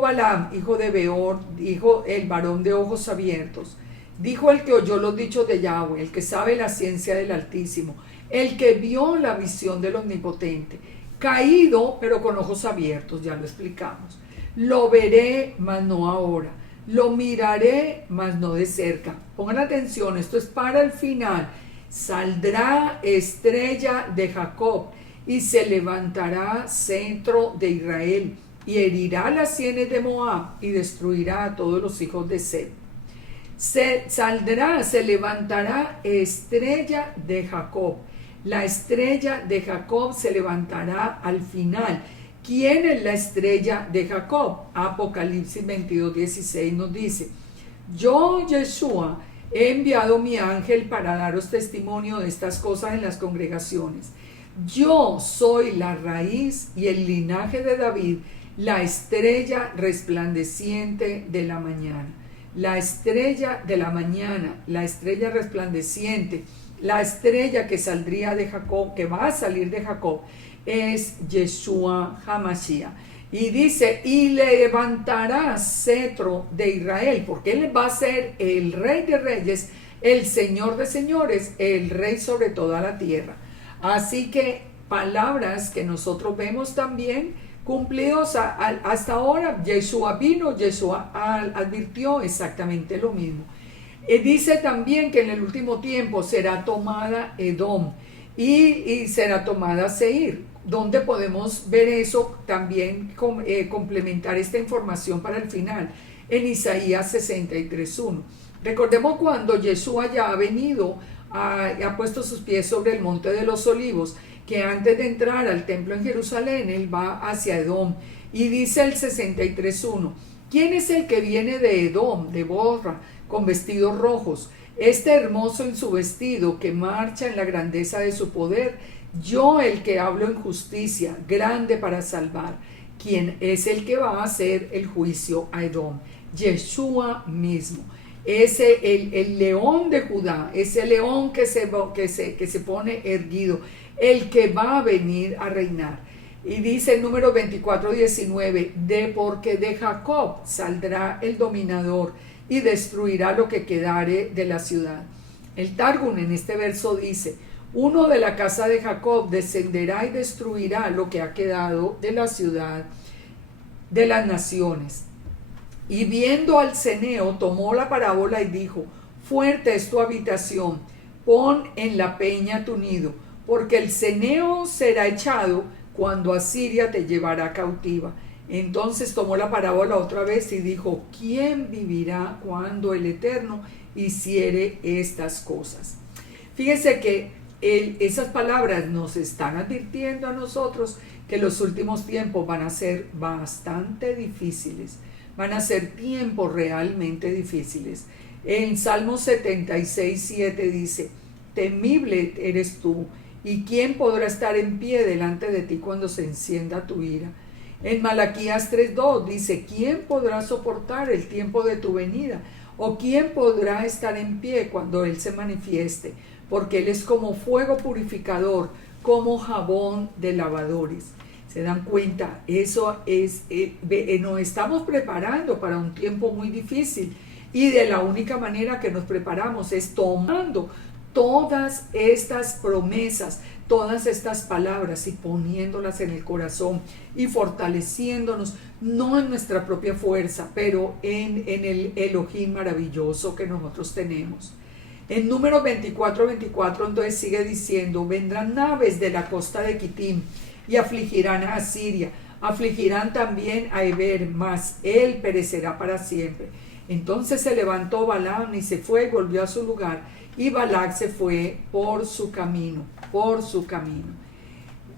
Balaam, hijo de Beor, dijo el varón de ojos abiertos, dijo el que oyó los dichos de Yahweh, el que sabe la ciencia del Altísimo, el que vio la visión del Omnipotente, caído pero con ojos abiertos, ya lo explicamos. Lo veré, mas no ahora. Lo miraré, mas no de cerca. Pongan atención, esto es para el final. Saldrá estrella de Jacob y se levantará centro de Israel y herirá las sienes de Moab y destruirá a todos los hijos de Seb. Se levantará estrella de Jacob. La estrella de Jacob se levantará al final. ¿Quién es la estrella de Jacob? Apocalipsis 22:16 nos dice: yo, Yeshua, he enviado mi ángel para daros testimonio de estas cosas en las congregaciones. Yo soy la raíz y el linaje de David, la estrella resplandeciente de la mañana. La estrella de la mañana, la estrella resplandeciente, la estrella que saldría de Jacob, que va a salir de Jacob, es Yeshua HaMashiach. Y dice, y levantará cetro de Israel, porque él va a ser el rey de reyes, el señor de señores, el rey sobre toda la tierra. Así que palabras que nosotros vemos también cumplidos hasta ahora. Yeshua vino, Yeshua advirtió exactamente lo mismo. Dice también que en el último tiempo será tomada Edom y será tomada Seir. ¿Dónde podemos ver eso? También complementar esta información para el final, en Isaías 63:1. Recordemos cuando Yeshua ya ha venido, ha puesto sus pies sobre el monte de los olivos, que antes de entrar al templo en Jerusalén, él va hacia Edom. Y dice el 63:1, ¿quién es el que viene de Edom, de Borra, con vestidos rojos? Este hermoso en su vestido, que marcha en la grandeza de su poder. Yo, el que hablo en justicia, grande para salvar. ¿Quién es el que va a hacer el juicio a Edom? Yeshua mismo. Ese el león de Judá, ese león que se pone erguido, el que va a venir a reinar. Y dice el número 24:19, porque de Jacob saldrá el dominador y destruirá lo que quedare de la ciudad. El Targum en este verso dice, uno de la casa de Jacob descenderá y destruirá lo que ha quedado de la ciudad de las naciones. Y viendo al ceneo, tomó la parábola y dijo, fuerte es tu habitación, pon en la peña tu nido, porque el ceneo será echado cuando Asiria te llevará cautiva. Entonces tomó la parábola otra vez y dijo, ¿quién vivirá cuando el Eterno hiciere estas cosas? Fíjense que esas palabras nos están advirtiendo a nosotros que los últimos tiempos van a ser bastante difíciles, van a ser tiempos realmente difíciles. En Salmo 76:7 dice, temible eres tú, ¿y quién podrá estar en pie delante de ti cuando se encienda tu ira? En Malaquías 3:2 dice, ¿quién podrá soportar el tiempo de tu venida? ¿O quién podrá estar en pie cuando Él se manifieste? Porque Él es como fuego purificador, como jabón de lavadores. ¿Se dan cuenta? Eso es, nos estamos preparando para un tiempo muy difícil, y de la única manera que nos preparamos es tomando todas estas promesas, todas estas palabras y poniéndolas en el corazón y fortaleciéndonos, no en nuestra propia fuerza, pero en el Elohim maravilloso que nosotros tenemos. En Números 24:24 entonces sigue diciendo, vendrán naves de la costa de Quitim y afligirán a Asiria, afligirán también a Eber, mas él perecerá para siempre. Entonces se levantó Balaam y se fue y volvió a su lugar, y Balac se fue por su camino,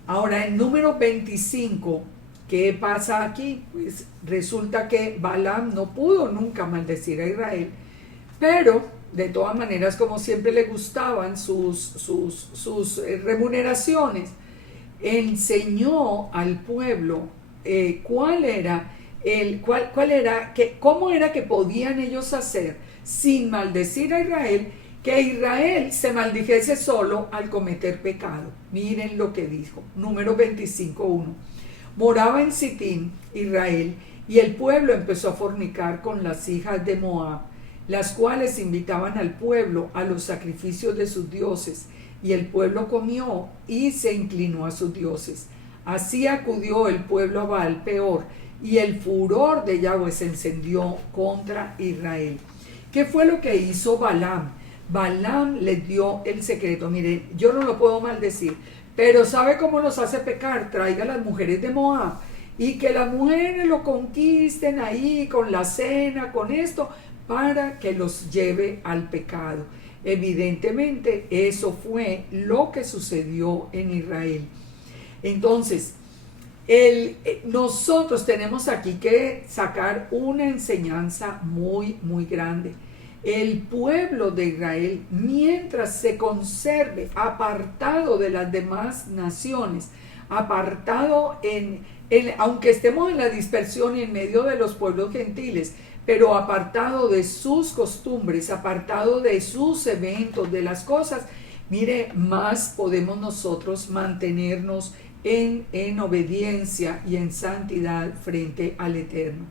Ahora en Número 25, ¿qué pasa aquí? Pues resulta que Balaam no pudo nunca maldecir a Israel, pero de todas maneras, como siempre le gustaban sus remuneraciones, enseñó al pueblo cómo era que podían ellos hacer sin maldecir a Israel, que Israel se maldijese solo al cometer pecado. Miren lo que dijo, Número 25:1. Moraba en Sitín, Israel, y el pueblo empezó a fornicar con las hijas de Moab, las cuales invitaban al pueblo a los sacrificios de sus dioses, y el pueblo comió y se inclinó a sus dioses. Así acudió el pueblo a Baal Peor, y el furor de Yahweh se encendió contra Israel. ¿Qué fue lo que hizo Balaam? Balaam les dio el secreto. Mire, yo no lo puedo maldecir, pero ¿sabe cómo nos hace pecar? Traiga a las mujeres de Moab y que las mujeres lo conquisten ahí con la cena, con esto, para que los lleve al pecado. Evidentemente, eso fue lo que sucedió en Israel. Entonces, nosotros tenemos aquí que sacar una enseñanza muy, muy grande. El pueblo de Israel, mientras se conserve apartado de las demás naciones, apartado aunque estemos en la dispersión y en medio de los pueblos gentiles, pero apartado de sus costumbres, apartado de sus eventos, de las cosas, mire, más podemos nosotros mantenernos en obediencia y en santidad frente al Eterno.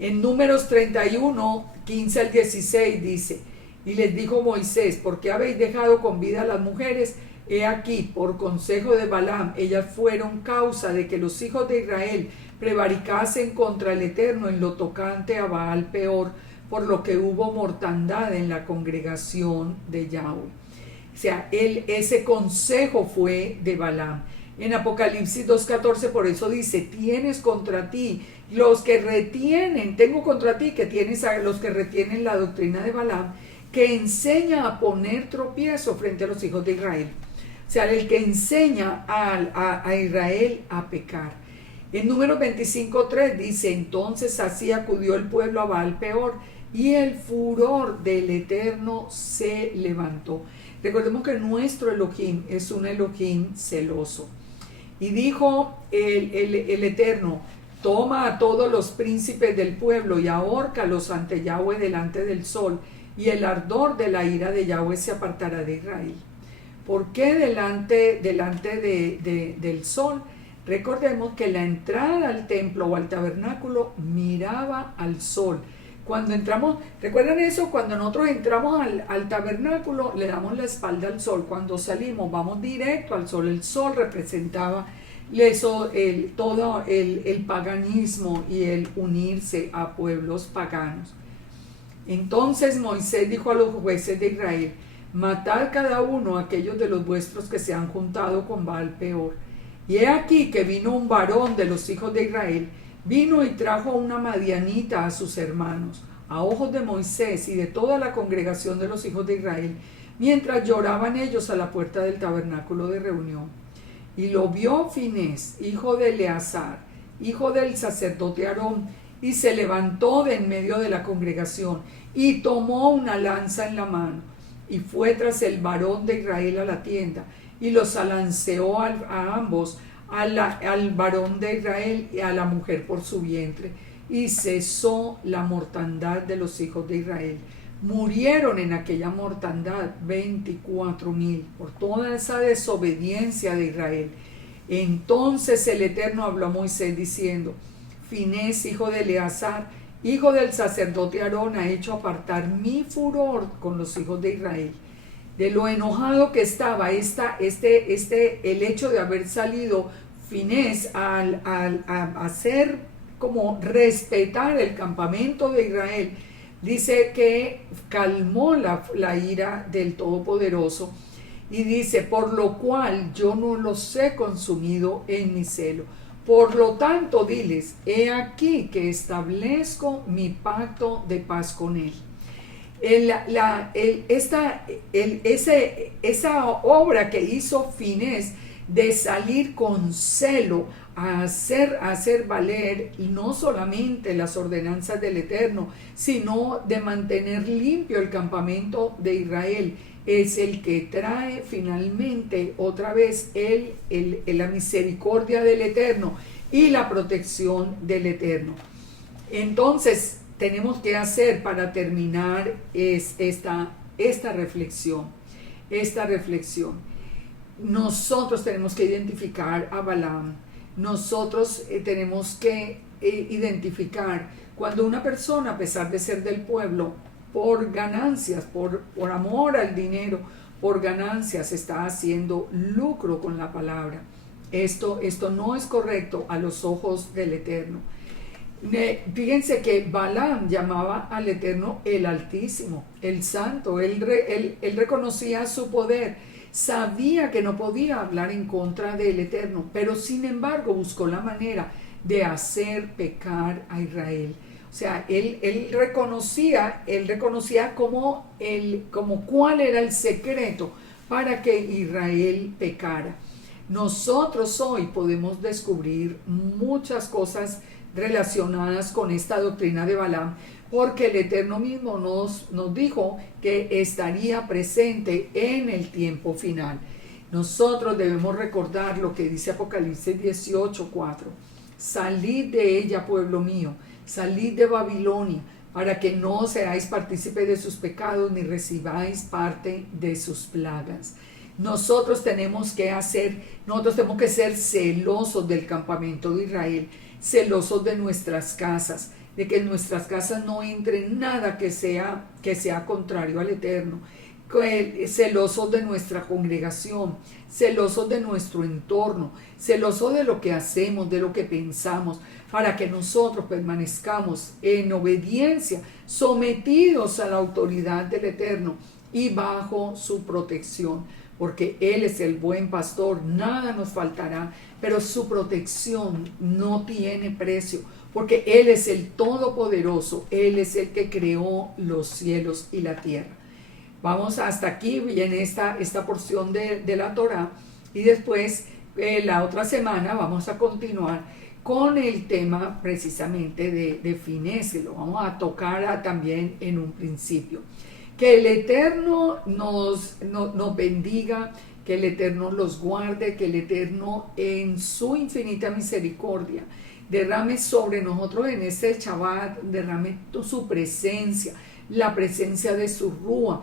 En Números 31, 15 al 16 dice, y les dijo Moisés, ¿por qué habéis dejado con vida a las mujeres? He aquí, por consejo de Balaam, ellas fueron causa de que los hijos de Israel prevaricasen contra el Eterno en lo tocante a Baal Peor, por lo que hubo mortandad en la congregación de Yahweh. O sea, ese consejo fue de Balaam. En Apocalipsis 2:14 por eso dice, tienes contra ti los que retienen, tengo contra ti que tienes a los que retienen la doctrina de Balaam, que enseña a poner tropiezo frente a los hijos de Israel. O sea, el que enseña a Israel a pecar. En Números 25:3 dice, entonces así acudió el pueblo a Baal Peor, y el furor del Eterno se levantó. Recordemos que nuestro Elohim es un Elohim celoso. Y dijo el Eterno, toma a todos los príncipes del pueblo y ahórcalos ante Yahweh delante del sol, y el ardor de la ira de Yahweh se apartará de Israel. ¿Por qué delante del sol? Recordemos que la entrada al templo o al tabernáculo miraba al sol. Cuando entramos, ¿recuerdan eso? Cuando nosotros entramos al tabernáculo, le damos la espalda al sol. Cuando salimos, vamos directo al sol. El sol representaba todo el paganismo y el unirse a pueblos paganos. Entonces Moisés dijo a los jueces de Israel, matad cada uno a aquellos de los vuestros que se han juntado con Baal Peor. Y he aquí que vino un varón de los hijos de Israel, vino y trajo una madianita a sus hermanos, a ojos de Moisés y de toda la congregación de los hijos de Israel, mientras lloraban ellos a la puerta del tabernáculo de reunión. Y lo vio Finés, hijo de Eleazar, hijo del sacerdote Aarón, y se levantó de en medio de la congregación, y tomó una lanza en la mano, y fue tras el varón de Israel a la tienda, y los alanceó a ambos, al varón de Israel y a la mujer por su vientre, y cesó la mortandad de los hijos de Israel. Murieron en aquella mortandad 24,000 por toda esa desobediencia de Israel. Entonces el Eterno habló a Moisés diciendo, Finés, hijo de Eleazar, hijo del sacerdote Aarón, ha hecho apartar mi furor con los hijos de Israel. de lo enojado que estaba el hecho de haber salido Finés a hacer como respetar el campamento de Israel, dice que calmó la ira del Todopoderoso y dice, por lo cual yo no los he consumido en mi celo. Por lo tanto, diles, he aquí que establezco mi pacto de paz con él. Esa obra que hizo Finés de salir con celo a hacer valer no solamente las ordenanzas del Eterno, sino de mantener limpio el campamento de Israel, es el que trae finalmente otra vez la misericordia del Eterno y la protección del Eterno. Entonces, tenemos que hacer para terminar esta reflexión. Nosotros tenemos que identificar a Balaam. Nosotros tenemos que identificar cuando una persona, a pesar de ser del pueblo, por ganancias, por amor al dinero, por ganancias, está haciendo lucro con la palabra. Esto no es correcto a los ojos del Eterno. Fíjense que Balaam llamaba al Eterno el Altísimo, el Santo. Él reconocía su poder, sabía que no podía hablar en contra del Eterno, pero sin embargo buscó la manera de hacer pecar a Israel. O sea, él reconocía como cuál era el secreto para que Israel pecara. Nosotros hoy podemos descubrir muchas cosas relacionadas con esta doctrina de Balaam, porque el Eterno mismo nos dijo que estaría presente en el tiempo final. Nosotros debemos recordar lo que dice Apocalipsis 18:4. Salid de ella, pueblo mío, salid de Babilonia, para que no seáis partícipe de sus pecados, ni recibáis parte de sus plagas. Nosotros tenemos que ser celosos del campamento de Israel, celosos de nuestras casas, de que en nuestras casas no entre nada que sea contrario al Eterno, celosos de nuestra congregación, celosos de nuestro entorno, celosos de lo que hacemos, de lo que pensamos, para que nosotros permanezcamos en obediencia, sometidos a la autoridad del Eterno y bajo su protección, porque Él es el buen pastor, nada nos faltará, pero su protección no tiene precio, porque Él es el Todopoderoso, Él es el que creó los cielos y la tierra. Vamos hasta aquí, viene esta porción de la Torá, y después la otra semana vamos a continuar con el tema precisamente de Finés, que lo vamos a tocar también en un principio. Que el Eterno nos bendiga, que el Eterno los guarde, que el Eterno en su infinita misericordia derrame sobre nosotros en este Shabbat, derrame su presencia, la presencia de su Rúa,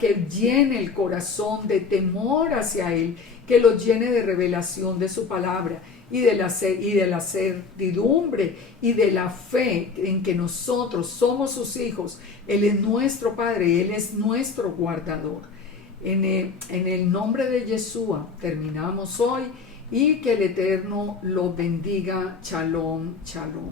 que llene el corazón de temor hacia Él, que lo llene de revelación de su palabra y de la certidumbre y de la fe en que nosotros somos sus hijos. Él es nuestro Padre, Él es nuestro guardador. En el nombre de Yeshua terminamos hoy, y que el Eterno los bendiga. Shalom, shalom.